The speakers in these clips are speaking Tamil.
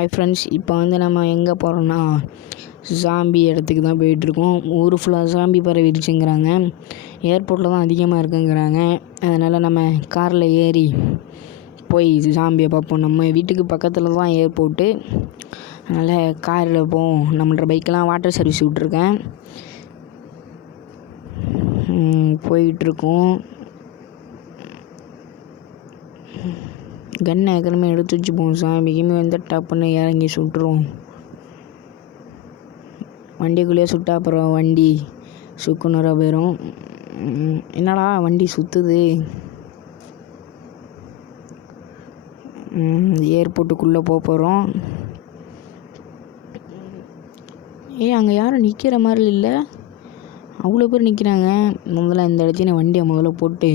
ஹாய் ஃப்ரெண்ட்ஸ், இப்போ நம்ம எங்கே போகிறோன்னா ஜாம்பி இடத்துக்கு தான் போயிட்டுருக்கோம். ஊர் ஃபுல்லாக ஜாம்பி பரவிடுச்சுங்கிறாங்க. ஏர்போர்ட்டில் தான் அதிகமாக இருக்குங்கிறாங்க. அதனால் நம்ம காரில் ஏறி போய் ஜாம்பியை பார்ப்போம். நம்ம வீட்டுக்கு பக்கத்தில் தான் ஏர்போர்ட்டு. அதனால் காரில் போவோம். நம்மளோட பைக்கெலாம் வாட்டர் சர்வீஸ் விட்ருக்கேன். போயிட்டுருக்கோம். கன்னை ஏற்கனவே எடுத்து வச்சுப்போம். சாமிக்குமே வந்து டப்புன்னு இறங்கி சுட்டுருவோம். வண்டிக்குள்ளேயே சுட்டா அப்புறம் வண்டி சுக்குநூறாக போயிடும். என்னடா வண்டி சுற்றுது. ஏர்போர்ட்டுக்குள்ளே போகிறோம். அங்கே யாரும் நிற்கிற மாதிரி இல்லை, அவ்வளோ பேர் நிற்கிறாங்க. முதல்ல இந்த இடத்துல வண்டியை போட்டு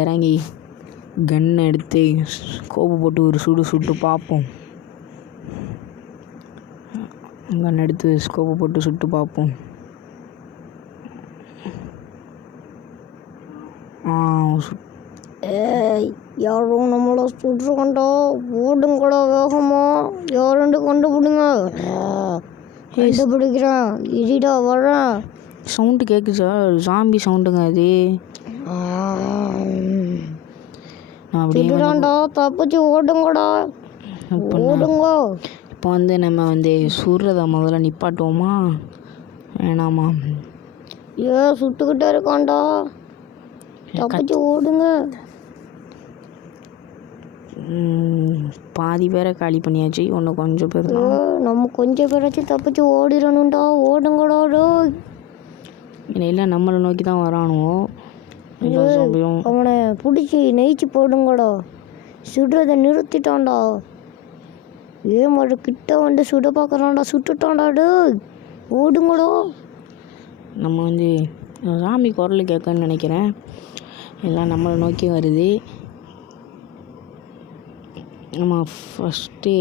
இறங்கி கன்னை எடுத்து ஸ்கோப்பு போட்டு ஒரு சுட்டு பார்ப்போம். கன் எடுத்து ஸ்கோப்பு போட்டு சுட்டு பார்ப்போம். யாரும் நம்மளை சுட்டுருக்கண்டா, ஓடுங்கடா வேகமா, யாருண்டு கண்டுபிடிங்க. கண்டுபிடிக்கிறேன், இடிடா வரேன். சவுண்டு கேட்குச்சா? ஜாம்பி சவுண்டுங்க அது. அப்படிடாண்டா, தப்பிச்சு ஓடுங்கடா, ஓடுங்க. இப்போ நம்ம சுடுறத முதல்ல நிப்பாட்டுவோமா வேணாமா? சுட்டுக்கிட்டே இருக்காண்டா, தப்பிச்சு ஓடுங்க. பாதி பேரை காலி பண்ணியாச்சு, ஒன்று கொஞ்சம் பேர். நம்ம கொஞ்சம் பேராச்சும் தப்பிச்சு ஓடிடணும்டா, ஓடுங்கடா. இல்லை, நம்மளை நோக்கி தான் வரானுவோ. அவனை பிடிச்சி நெய்ச்சி போடுங்கடா. சுடுறதை நிறுத்திட்டான்டா. ஏமாடு கிட்ட சுட பார்க்குறான்டா, சுட்டுட்டான்டா. ஓடுங்கடா. நம்ம சாமி குரல் கேட்கன்னு நினைக்கிறேன். எல்லாம் நம்மளை நோக்கி வருது. நம்ம ஃபஸ்ட்டு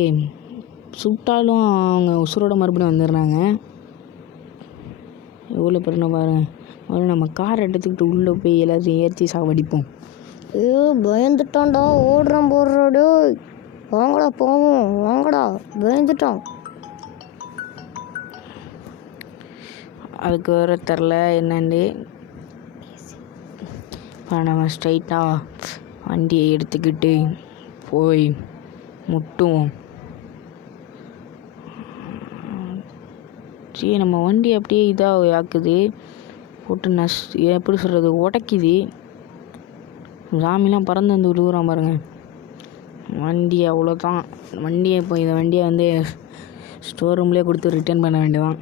சுட்டாலும் அவங்க உசுரோட மறுபடியும் வந்துடுறாங்க. எவ்வளோ பேருன்னு பாருங்க. முதல்ல நம்ம கார் எடுத்துக்கிட்டு உள்ளே போய் எல்லாத்தையும் ஏற்றி சாவடிப்போம். பயந்துட்டான்டா, ஓடுறான் போடுறாடு. வாங்கடா போவோம், வாங்கடா. பயந்துட்டான். அதுக்கு வேற தெரில என்னன்னு. இப்போ நம்ம ஸ்ட்ரைட்டாக வண்டியை எடுத்துக்கிட்டு போய் முட்டுவோம். சரி, நம்ம வண்டி அப்படியே இதாக ஆக்குது போட்டு எப்படி சொல்கிறது, உடைக்குது. சாமிலாம் பறந்து விழுகுறான் பாருங்க. வண்டி அவ்வளோதான். வண்டியை இப்போ இந்த வண்டியை ஸ்டோர் ரூம்லேயே கொடுத்து ரிட்டர்ன் பண்ண வேண்டியதான்.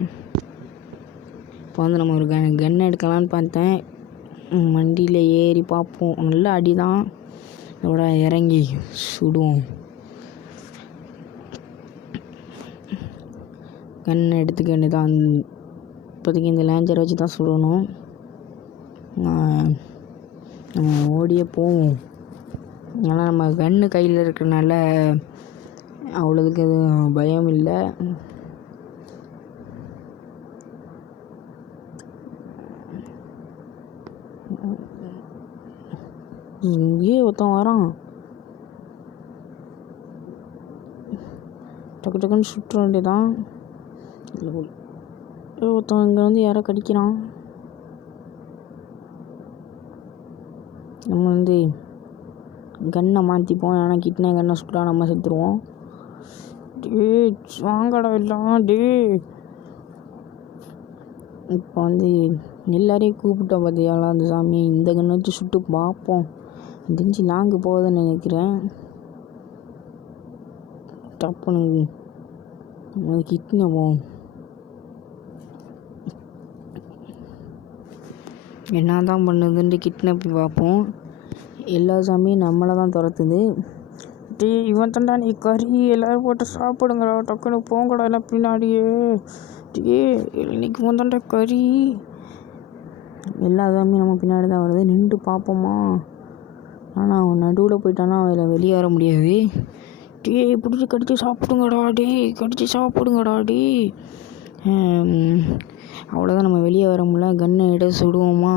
இப்போ நம்ம ஒரு கன் எடுக்கலான்னு பார்த்தேன். வண்டியில் ஏறி பார்ப்போம். நல்ல அடி தான். இதோட இறங்கி சுடுவோம். கன் எடுத்துக்க வேண்டியதான். இப்போதைக்கு இந்த லேஞ்சரை வச்சு தான் சுடணும். நம்ம ஓடியே போவோம். ஆனால் நம்ம கன்று கையில் இருக்கிறனால அவ்வளோதுக்கு எதுவும் பயம் இல்லை. இங்கேயே ஒருத்தன் வரான். டக்கு டக்குன்னு சுற்ற வேண்டியதான். ஒருத்தன் இங்கே யாரோ கடிக்கிறான். நம்ம கன்னை மாற்றிப்போம். ஆனால் கிட்னே கன்னை சுட்டா நம்ம செத்துருவோம். வாங்கடா எல்லாம். இப்போ எல்லாரையும் கூப்பிட்டோம் பார்த்தியாலாம் அந்த சாமி. இந்த கன்னை வச்சு சுட்டு பார்ப்போம். தெரிஞ்சு லாங்கு போகுதுன்னு நினைக்கிறேன். டப்புன்னு கிட்னே போவோம். என்ன தான் பண்ணுதுன்ட்டு கிட்னே போய் பார்ப்போம். எல்லா சாமியும் நம்மளை தான் துரத்துது. இவன் தண்டா நீ கறி எல்லோரும் போட்டு சாப்பிடுங்கடா, டக்குன்னு போங்கடா எல்லாம் பின்னாடியே. இன்னைக்கு வந்தாண்டா கறி. எல்லா சாமியும் நம்ம பின்னாடி தான் வருது. நின்று பார்ப்போமா? ஆனால் அவன் நடுவில் போயிட்டானா அதில் வெளியே வர முடியாது. பிடிச்சி கடிச்சு சாப்பிடுங்கடா. கடிச்சு சாப்பிடுங்கடா. அவ்வளோதான், நம்ம வெளியே வர முடியல. கன்னை எடுத்து சுடுவோமா?